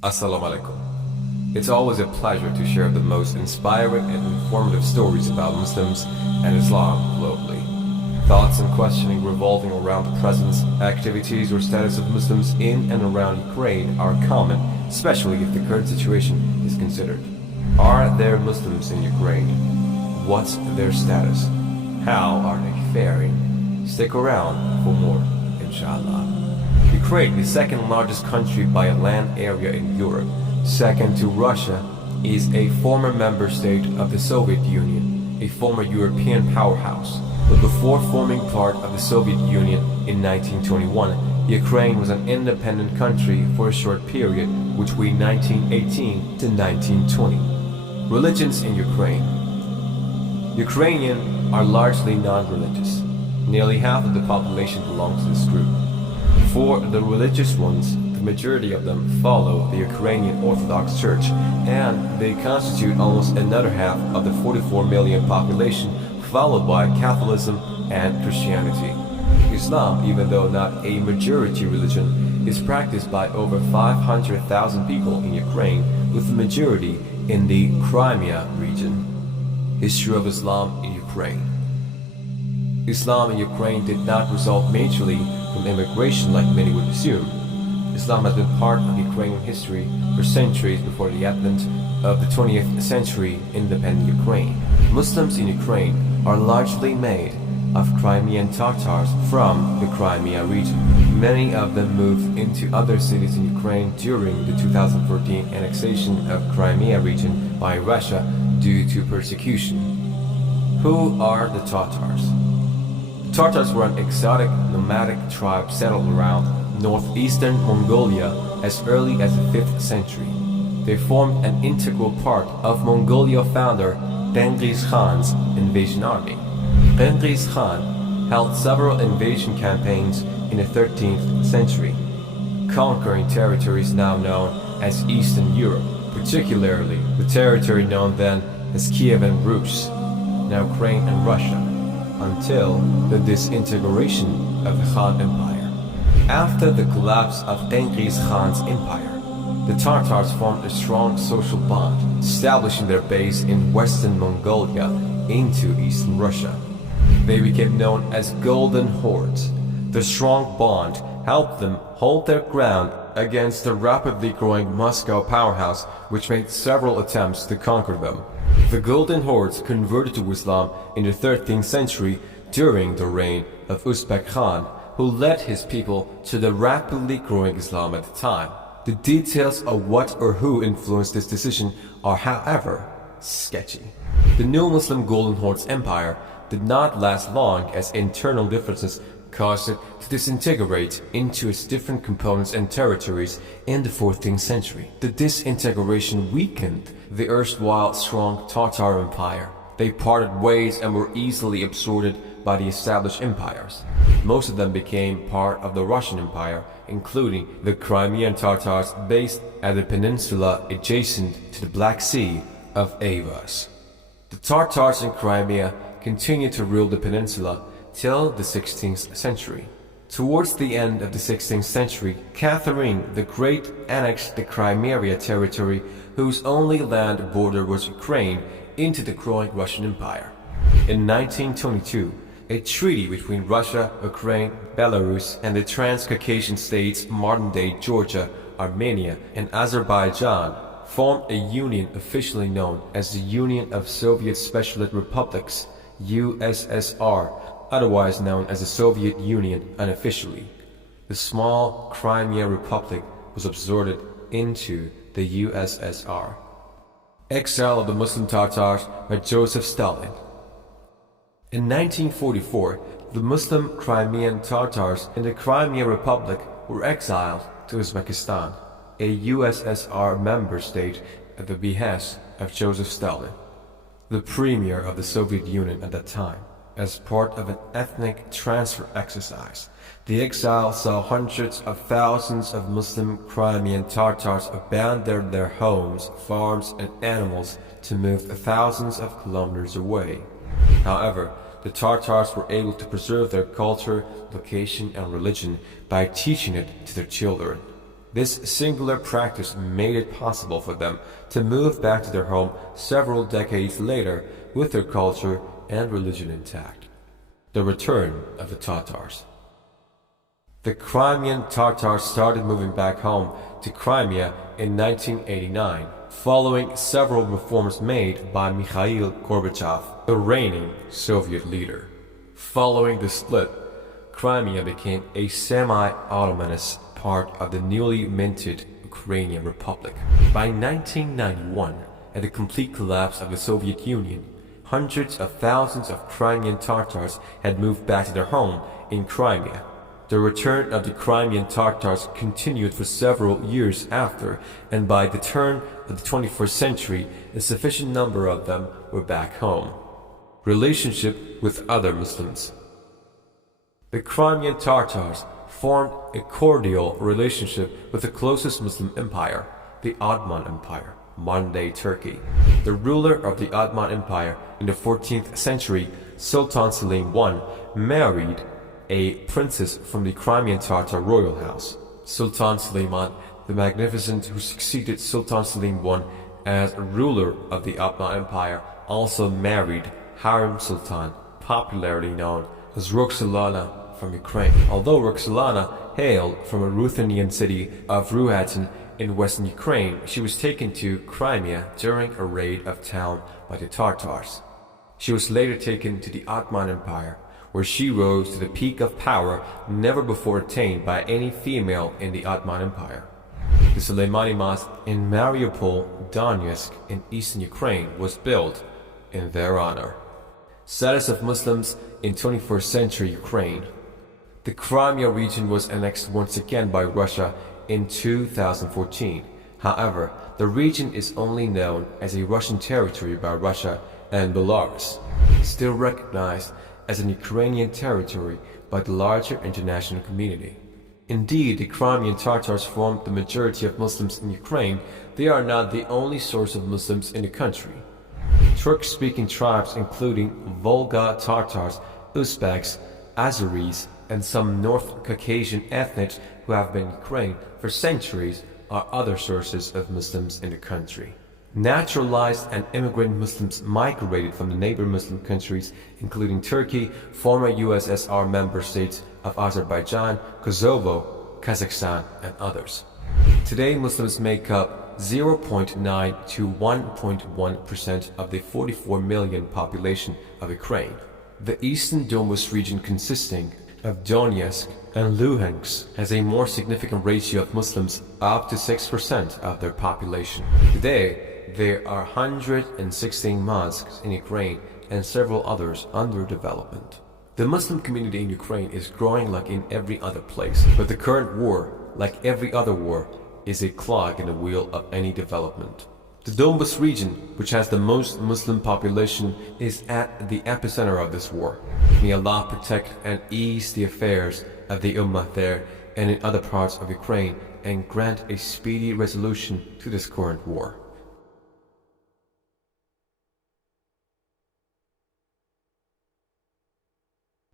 Assalamu alaikum. It's always a pleasure to share the most inspiring and informative stories about Muslims and Islam globally. Thoughts and questioning revolving around the presence, activities, or status of Muslims in and around Ukraine are common, especially if the current situation is considered. Are there Muslims in Ukraine? What's their status? How are they faring? Stick around for more, inshallah. Ukraine, the second largest country by land area in Europe, second to Russia, is a former member state of the Soviet Union, a former European powerhouse. But before forming part of the Soviet Union in 1921, Ukraine was an independent country for a short period between 1918 to 1920. Religions in Ukraine. Ukrainian are largely non-religious. Nearly half of the population belongs to this group. For the religious ones, the majority of them follow the Ukrainian Orthodox Church, and they constitute almost another half of the 44 million population, followed by Catholicism and Christianity. Islam, even though not a majority religion, is practiced by over 500,000 people in Ukraine, with the majority in the Crimea region. History of Islam in Ukraine. Islam in Ukraine did not result majorly from immigration like many would assume. Islam has been part of Ukrainian history for centuries before the advent of the 20th century independent Ukraine. Muslims in Ukraine are largely made of Crimean Tatars from the Crimea region. Many of them moved into other cities in Ukraine during the 2014 annexation of Crimea region by Russia due to persecution. Who are the Tatars? Tatars were an exotic nomadic tribe settled around northeastern Mongolia as early as the 5th century. They formed an integral part of Mongolia founder Genghis Khan's invasion army. Genghis Khan held several invasion campaigns in the 13th century, conquering territories now known as Eastern Europe, particularly the territory known then as Kievan Rus, now Ukraine and Russia, until the disintegration of the Khan Empire. After the collapse of Genghis Khan's empire, the Tatars formed a strong social bond, establishing their base in western Mongolia into eastern Russia. They became known as Golden Hordes. The strong bond helped them hold their ground against the rapidly growing Moscow powerhouse, which made several attempts to conquer them. The Golden Hordes converted to Islam in the 13th century during the reign of Uzbek Khan, who led his people to the rapidly growing Islam at the time. The details of what or who influenced this decision are, however, sketchy. The new Muslim Golden Hordes empire did not last long, as internal differences caused it to disintegrate into its different components and territories in the 14th century. The disintegration weakened the erstwhile strong Tatar Empire. They parted ways and were easily absorbed by the established empires. Most of them became part of the Russian Empire, including the Crimean Tatars based at the peninsula adjacent to the Black Sea of Avars. The Tatars in Crimea continued to rule the peninsula till the 16th century. Towards the end of the 16th century, Catherine the Great annexed the Crimea territory, whose only land border was Ukraine, into the growing Russian Empire. In 1922, a treaty between Russia, Ukraine, Belarus, and the Transcaucasian states modern-day Georgia, Armenia, and Azerbaijan formed a union officially known as the Union of Soviet Specialist Republics, USSR, otherwise known as the Soviet Union unofficially. The small Crimea Republic was absorbed into the USSR. Exile of the Muslim Tatars by Joseph Stalin. In 1944, the Muslim Crimean Tatars in the Crimea Republic were exiled to Uzbekistan, a USSR member state at the behest of Joseph Stalin, the premier of the Soviet Union at that time. As part of an ethnic transfer exercise, the exile saw hundreds of thousands of Muslim Crimean Tatars abandon their homes, farms, and animals to move thousands of kilometers away. However, the Tatars were able to preserve their culture, location, and religion by teaching it to their children. This singular practice made it possible for them to move back to their home several decades later with their culture and religion intact. The return of the Tatars. The Crimean Tatars started moving back home to Crimea in 1989, following several reforms made by Mikhail Gorbachev, the reigning Soviet leader. Following the split, Crimea became a semi-autonomous part of the newly minted Ukrainian Republic. By 1991, at the complete collapse of the Soviet Union, hundreds of thousands of Crimean Tatars had moved back to their home in Crimea. The return of the Crimean Tatars continued for several years after, and by the turn of the 21st century, a sufficient number of them were back home. Relationship with other Muslims. The Crimean Tatars formed a cordial relationship with the closest Muslim empire, the Ottoman Empire, modern-day Turkey. The ruler of the Ottoman Empire in the 14th century, Sultan Selim I, married a princess from the Crimean Tatar royal house. Sultan Suleiman the Magnificent, who succeeded Sultan Selim I as ruler of the Ottoman Empire, also married Harem Sultan, popularly known as Roxolana from Ukraine. Although Roxolana hailed from a Ruthenian city of Ruhatyn in western Ukraine, she was taken to Crimea during a raid of town by the Tatars. She was later taken to the Ottoman Empire, where she rose to the peak of power never before attained by any female in the Ottoman Empire. The Soleimani Mosque in Mariupol, Donetsk in eastern Ukraine was built in their honor. Status of Muslims in 21st century Ukraine. The Crimea region was annexed once again by Russia in 2014. However, the region is only known as a Russian territory by Russia and Belarus, still recognized as an Ukrainian territory by the larger international community. Indeed, the Crimean Tatars formed the majority of Muslims in Ukraine. They are not the only source of Muslims in the country. Turk-speaking tribes including Volga Tatars, Uzbeks, Azeris, and some North Caucasian ethnics who have been in Ukraine for centuries are other sources of Muslims in the country. Naturalized and immigrant Muslims migrated from the neighbor Muslim countries including Turkey, former USSR member states of Azerbaijan, Kosovo, Kazakhstan, and others. Today, Muslims make up 0.9 to 1.1% of the 44 million population of Ukraine. The Eastern Donbas region, consisting of Donetsk and Luhansk, has a more significant ratio of Muslims, up to 6% of their population. Today, there are 116 mosques in Ukraine and several others under development. The Muslim community in Ukraine is growing like in every other place, but the current war, like every other war, is a clog in the wheel of any development. The Donbas region, which has the most Muslim population, is at the epicenter of this war. May Allah protect and ease the affairs of the Ummah there and in other parts of Ukraine, and grant a speedy resolution to this current war.